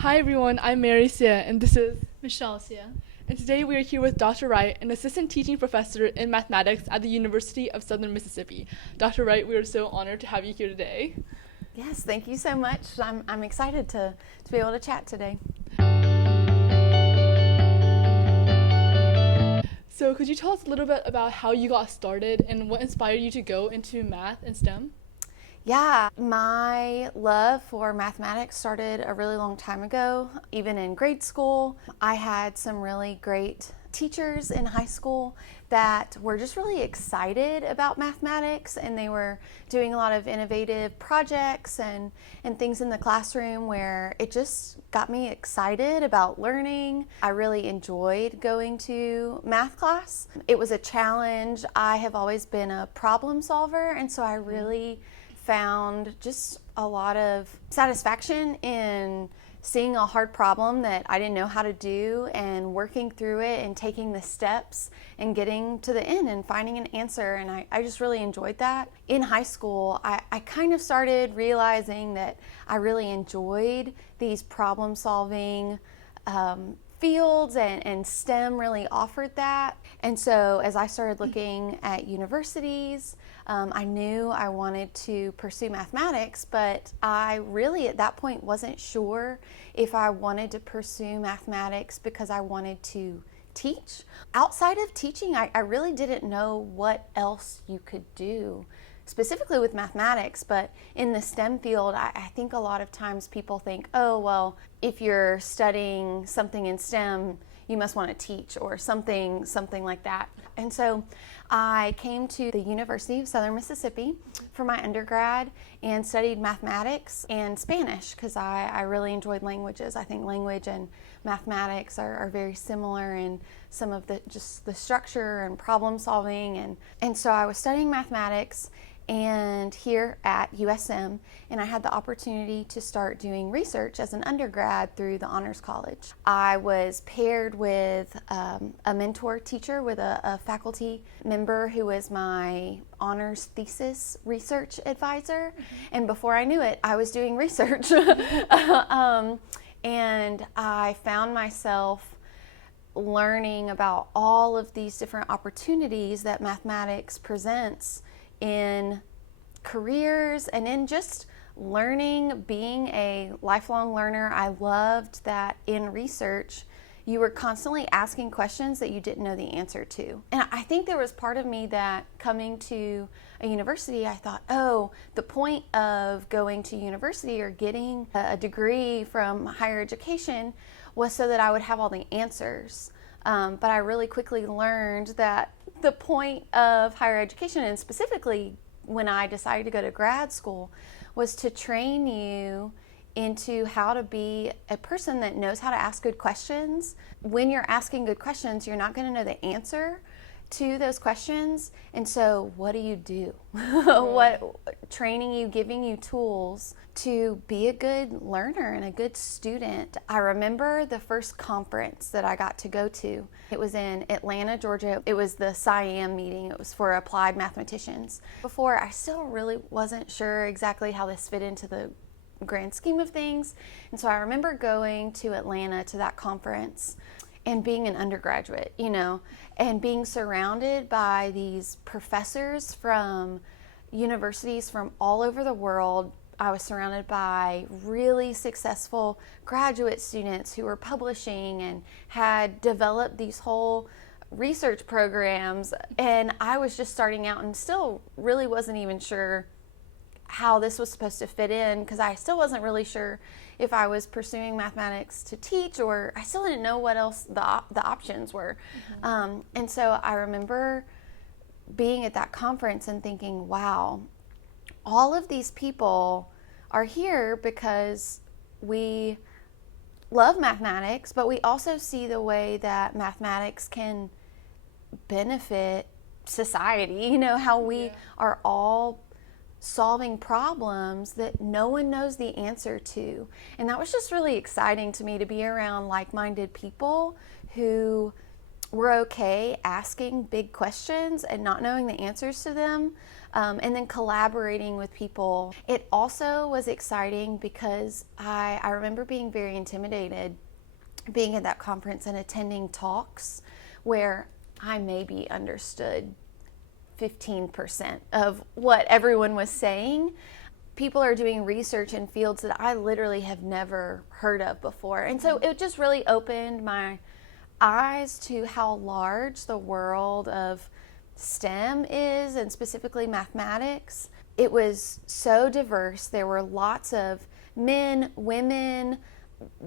Hi everyone, I'm Mary Sia, and this is Michelle Sia. and today we are here with Dr. Wright, an assistant teaching professor in mathematics at the University of Southern Mississippi. Dr. Wright, we are so honored to have you here today. Yes, thank you so much. I'm excited to be able to chat today. So, could you tell us a little bit about how you got started and what inspired you to go into math and STEM? Yeah, my love for mathematics started a really long time ago. Even in grade school, I had some really great teachers in high school that were just really excited about mathematics, and they were doing a lot of innovative projects and things in the classroom where it just got me excited about learning. I really enjoyed going to math class. It was a challenge. I have always been a problem solver, and so I really found just a lot of satisfaction in seeing a hard problem that I didn't know how to do and working through it and taking the steps and getting to the end and finding an answer. And I just really enjoyed that. In high school, I kind of started realizing that I really enjoyed these problem solving fields, and STEM really offered that. And so as I started looking at universities, I knew I wanted to pursue mathematics, but I really at that point wasn't sure if I wanted to pursue mathematics because I wanted to teach. Outside of teaching, I really didn't know what else you could do specifically with mathematics, but in the STEM field, I think a lot of times people think, oh, well, if you're studying something in STEM, you must want to teach or something like that. And so I came to the University of Southern Mississippi for my undergrad and studied mathematics and Spanish because I really enjoyed languages. I think language and mathematics are very similar in some of the structure and problem solving. And so I was studying mathematics and here at USM, and I had the opportunity to start doing research as an undergrad through the Honors College. I was paired with a mentor teacher, with a faculty member who was my honors thesis research advisor, and before I knew it, I was doing research. And I found myself learning about all of these different opportunities that mathematics presents in careers and in just learning, being a lifelong learner. I loved that in research you were constantly asking questions that you didn't know the answer to. And I think there was part of me that coming to a university, I thought, oh, the point of going to university or getting a degree from higher education was so that I would have all the answers. But I really quickly learned that the point of higher education, and specifically when I decided to go to grad school, was to train you into how to be a person that knows how to ask good questions. When you're asking good questions, you're not going to know the answer to those questions, and so what do? What training you, giving you tools to be a good learner and a good student. I remember the first conference that I got to go to. It was in Atlanta, Georgia. It was the SIAM meeting. It was for applied mathematicians. Before, I still really wasn't sure exactly how this fit into the grand scheme of things, and so I remember going to Atlanta to that conference and being an undergraduate, and being surrounded by these professors from universities from all over the world. I was surrounded by really successful graduate students who were publishing and had developed these whole research programs, and I was just starting out and still really wasn't even sure how this was supposed to fit in, because I still wasn't really sure if I was pursuing mathematics to teach, or I still didn't know what else the options were. And so I remember being at that conference and thinking, wow, all of these people are here because we love mathematics, but we also see the way that mathematics can benefit society, how we are all solving problems that no one knows the answer to. And that was just really exciting to me, to be around like-minded people who we're okay asking big questions and not knowing the answers to them, and then collaborating with people. It also was exciting because I remember being very intimidated being at that conference and attending talks where I maybe understood 15% of what everyone was saying. People are doing research in fields that I literally have never heard of before. And so it just really opened my eyes to how large the world of STEM is, and specifically mathematics. It was so diverse. There were lots of men, women,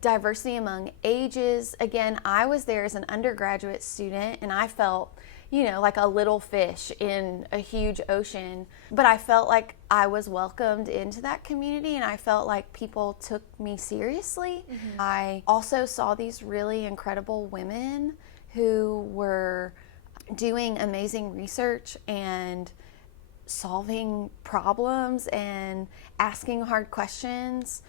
diversity among ages. Again, I was there as an undergraduate student, and I felt, like a little fish in a huge ocean. But I felt like I was welcomed into that community, and I felt like people took me seriously. Mm-hmm. I also saw these really incredible women who were doing amazing research and solving problems and asking hard questions.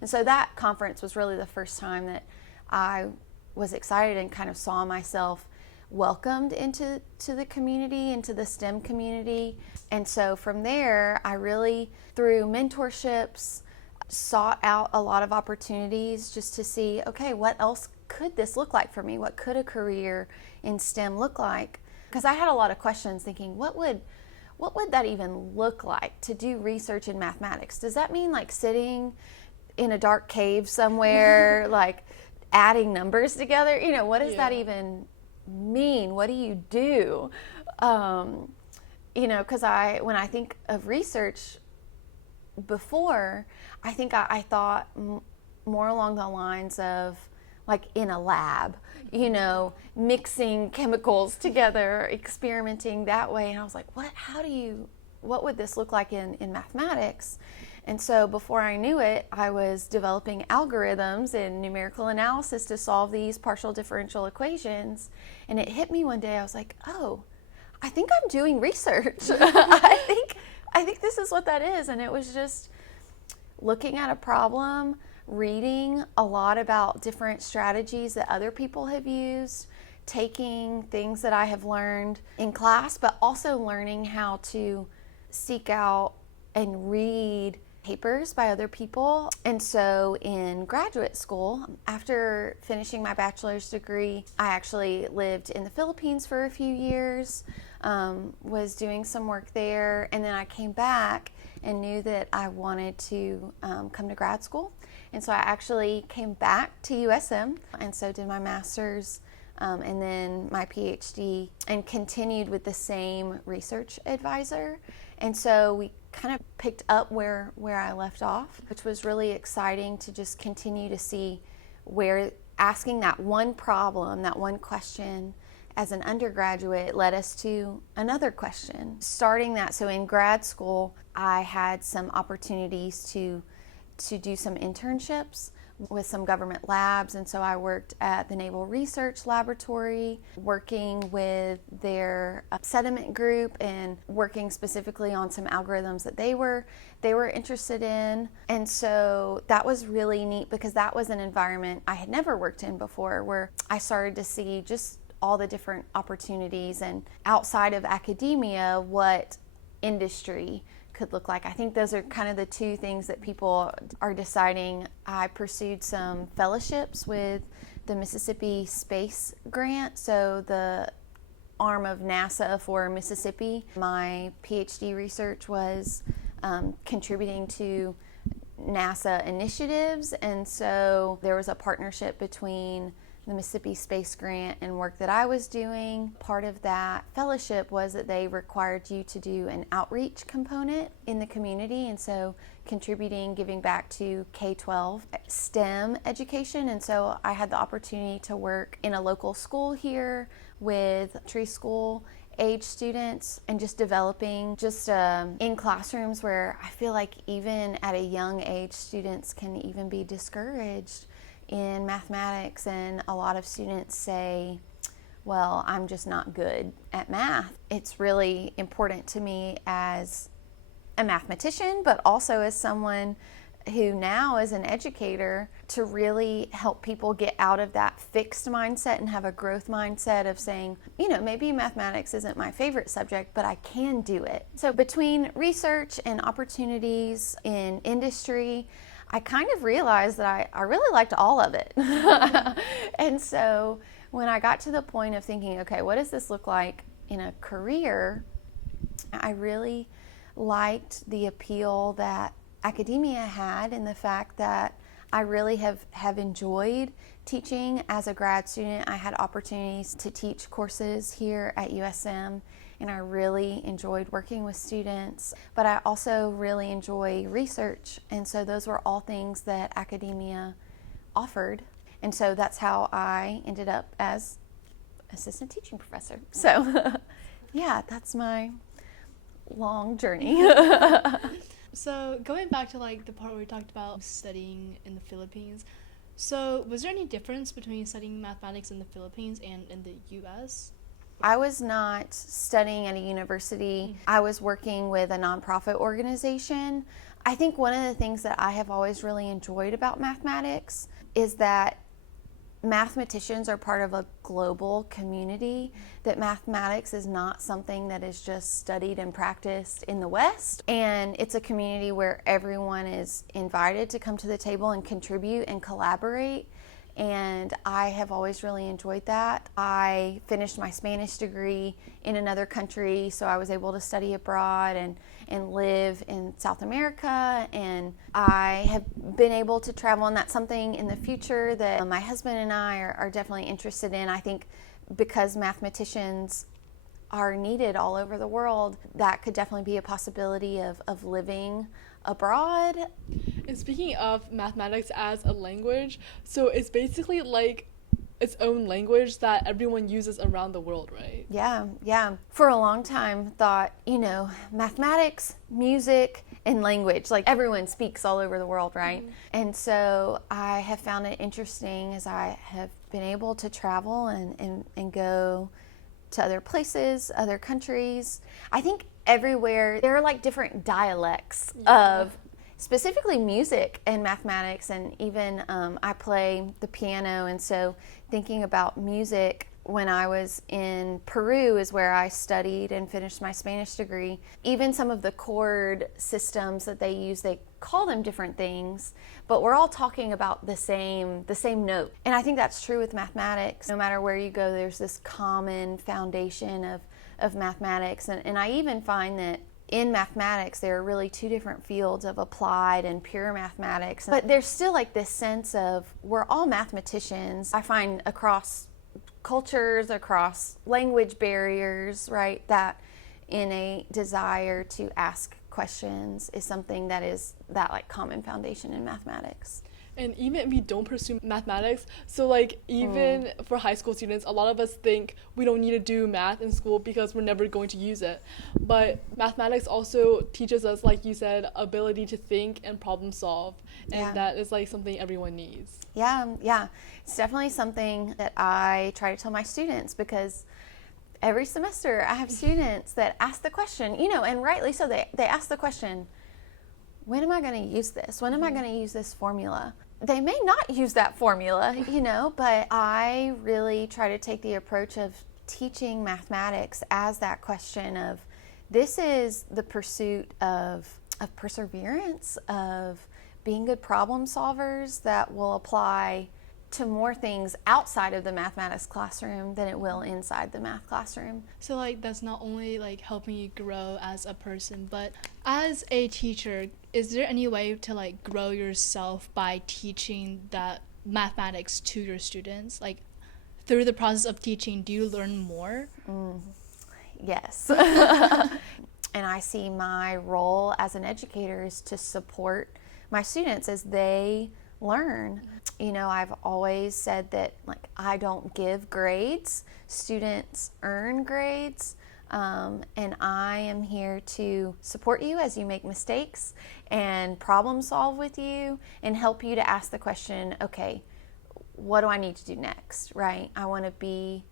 And so that conference was really the first time that I was excited and kind of saw myself welcomed into the community, into the STEM community. And so from there, I really, through mentorships, sought out a lot of opportunities just to see, okay, what else could this look like for me? What could a career in STEM look like? Because I had a lot of questions thinking, what would that even look like to do research in mathematics? Does that mean like sitting in a dark cave somewhere, like adding numbers together? What does that even mean? What do you do? Because when I think of research before, I think I thought more along the lines of like in a lab, mixing chemicals together, experimenting that way. And I was like, what would this look like in mathematics? And so before I knew it, I was developing algorithms and numerical analysis to solve these partial differential equations. And it hit me one day, I was like, oh, I think I'm doing research. I think this is what that is. And it was just looking at a problem, reading a lot about different strategies that other people have used, taking things that I have learned in class, but also learning how to seek out and read papers by other people. And so in graduate school, after finishing my bachelor's degree, I actually lived in the Philippines for a few years, was doing some work there, and then I came back and knew that I wanted to come to grad school. And so I actually came back to USM, and so did my master's and then my PhD, and continued with the same research advisor. And so we kind of picked up where I left off, which was really exciting to just continue to see where asking that one problem, that one question as an undergraduate led us to another question. Starting that, so in grad school, I had some opportunities to do some internships with some government labs, and so I worked at the Naval Research Laboratory, working with their sediment group and working specifically on some algorithms that they were interested in. And so that was really neat because that was an environment I had never worked in before, where I started to see just all the different opportunities and outside of academia what industry could look like. I think those are kind of the two things that people are deciding. I pursued some fellowships with the Mississippi Space Grant, so the arm of NASA for Mississippi. My PhD research was contributing to NASA initiatives, and so there was a partnership between the Mississippi Space Grant and work that I was doing. Part of that fellowship was that they required you to do an outreach component in the community, and so contributing, giving back to K-12 STEM education. And so I had the opportunity to work in a local school here with tree school age students and just developing in classrooms where I feel like even at a young age students can even be discouraged in mathematics, and a lot of students say, well, I'm just not good at math. It's really important to me as a mathematician, but also as someone who now is an educator to really help people get out of that fixed mindset and have a growth mindset of saying, maybe mathematics isn't my favorite subject, but I can do it. So between research and opportunities in industry, I kind of realized that I really liked all of it. And so when I got to the point of thinking, okay, what does this look like in a career, I really liked the appeal that academia had, and the fact that I really have enjoyed teaching. As a grad student, I had opportunities to teach courses here at USM, and I really enjoyed working with students, but I also really enjoy research, and so those were all things that academia offered, and so that's how I ended up as assistant teaching professor. So yeah, that's my long journey. So going back to the part where we talked about studying in the Philippines, so was there any difference between studying mathematics in the Philippines and in the US? I was not studying at a university. I was working with a nonprofit organization. I think one of the things that I have always really enjoyed about mathematics is that mathematicians are part of a global community, that mathematics is not something that is just studied and practiced in the West, and it's a community where everyone is invited to come to the table and contribute and collaborate, and I have always really enjoyed that. I finished my Spanish degree in another country, so I was able to study abroad and live in South America, and I have been able to travel, and that's something in the future that my husband and I are definitely interested in. I think because mathematicians are needed all over the world, that could definitely be a possibility of living abroad. And speaking of mathematics as a language, so it's basically like its own language that everyone uses around the world, right? Yeah. For a long time, thought, mathematics, music, and language, like everyone speaks all over the world, right? Mm-hmm. And so I have found it interesting as I have been able to travel and go to other places, other countries. I think everywhere there are different dialects of specifically music and mathematics, and even I play the piano, and so thinking about music, when I was in Peru is where I studied and finished my Spanish degree. Even some of the chord systems that they use, they call them different things, but we're all talking about the same note. And I think that's true with mathematics. No matter where you go, there's this common foundation of mathematics. And I even find that in mathematics, there are really two different fields of applied and pure mathematics. But there's still this sense of we're all mathematicians. I find across cultures, across language barriers, right, that innate desire to ask questions is something that is that common foundation in mathematics. And even if we don't pursue mathematics, so even for high school students, a lot of us think we don't need to do math in school because we're never going to use it. But mathematics also teaches us, like you said, ability to think and problem solve. And that is something everyone needs. Yeah. It's definitely something that I try to tell my students, because every semester I have students that ask the question, and rightly so, they ask the question, when am I going to use this? When am I going to use this formula? They may not use that formula, but I really try to take the approach of teaching mathematics as that question of, this is the pursuit of perseverance, of being good problem solvers that will apply to more things outside of the mathematics classroom than it will inside the math classroom. So that's not only helping you grow as a person, but as a teacher, is there any way to grow yourself by teaching that mathematics to your students? Through the process of teaching, do you learn more? Yes. And I see my role as an educator is to support my students as they learn. I've always said that I don't give grades, students earn grades, and I am here to support you as you make mistakes and problem solve with you and help you to ask the question, okay, what do I need to do next, right? I want to be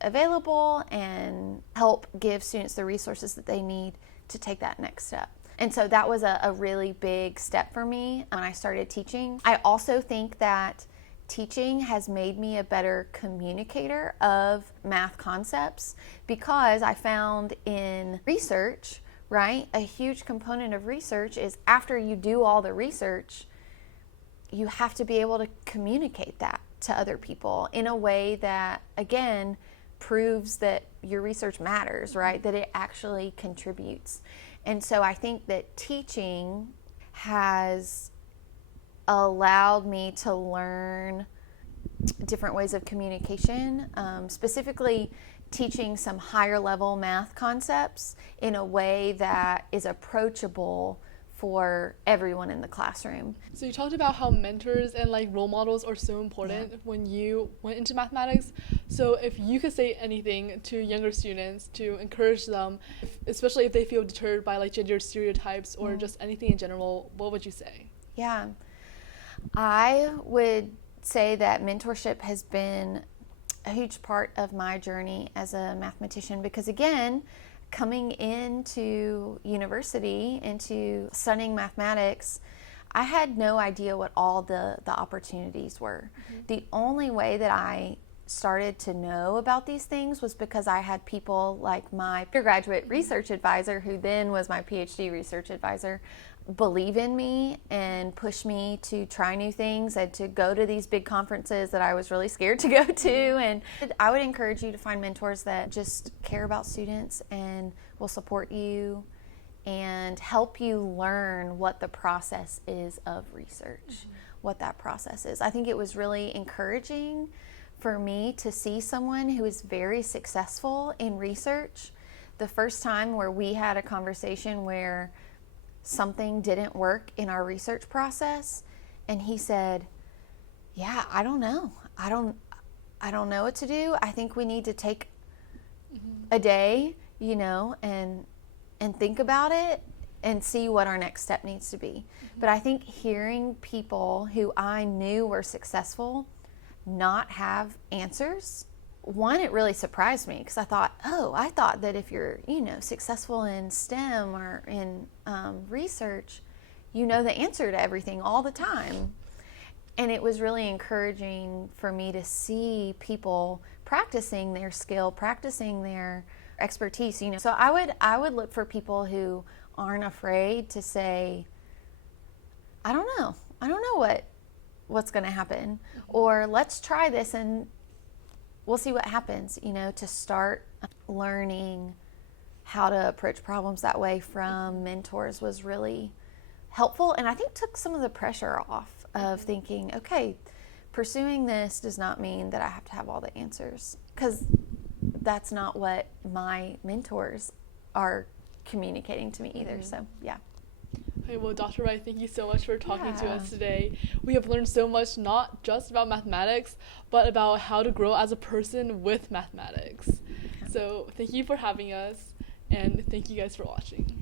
available and help give students the resources that they need to take that next step. And so that was a really big step for me when I started teaching. I also think that teaching has made me a better communicator of math concepts, because I found in research, right, a huge component of research is after you do all the research, you have to be able to communicate that to other people in a way that, again, proves that your research matters, right? That it actually contributes. And so I think that teaching has allowed me to learn different ways of communication, specifically teaching some higher level math concepts in a way that is approachable for everyone in the classroom. So you talked about how mentors and like role models are so important when you went into mathematics. So if you could say anything to younger students to encourage them, especially if they feel deterred by like gender stereotypes or just anything in general, what would you say? Yeah, I would say that mentorship has been a huge part of my journey as a mathematician, because again, coming into university, into studying mathematics, I had no idea what all the opportunities were. The only way that I started to know about these things was because I had people like my undergraduate research advisor, who then was my PhD research advisor, believe in me and push me to try new things and to go to these big conferences that I was really scared to go to. And I would encourage you to find mentors that just care about students and will support you and help you learn what the process is of research, what that process is. I think it was really encouraging for me to see someone who is very successful in research. The first time where we had a conversation where something didn't work in our research process, and he said, yeah, I don't know what to do. I think we need to take a day, and think about it and see what our next step needs to be. But I think hearing people who I knew were successful not have answers, one, it really surprised me, because I thought that if you're, successful in STEM or in research, you know the answer to everything all the time. And it was really encouraging for me to see people practicing their skill, practicing their expertise. So I would look for people who aren't afraid to say, I don't know what's going to happen, or let's try this and we'll see what happens, to start learning how to approach problems that way from mentors was really helpful, and I think took some of the pressure off of thinking, okay, pursuing this does not mean that I have to have all the answers, because that's not what my mentors are communicating to me either. So yeah. Okay, well, Dr. Wright, thank you so much for talking to us today. We have learned so much, not just about mathematics, but about how to grow as a person with mathematics. So thank you for having us, and thank you guys for watching.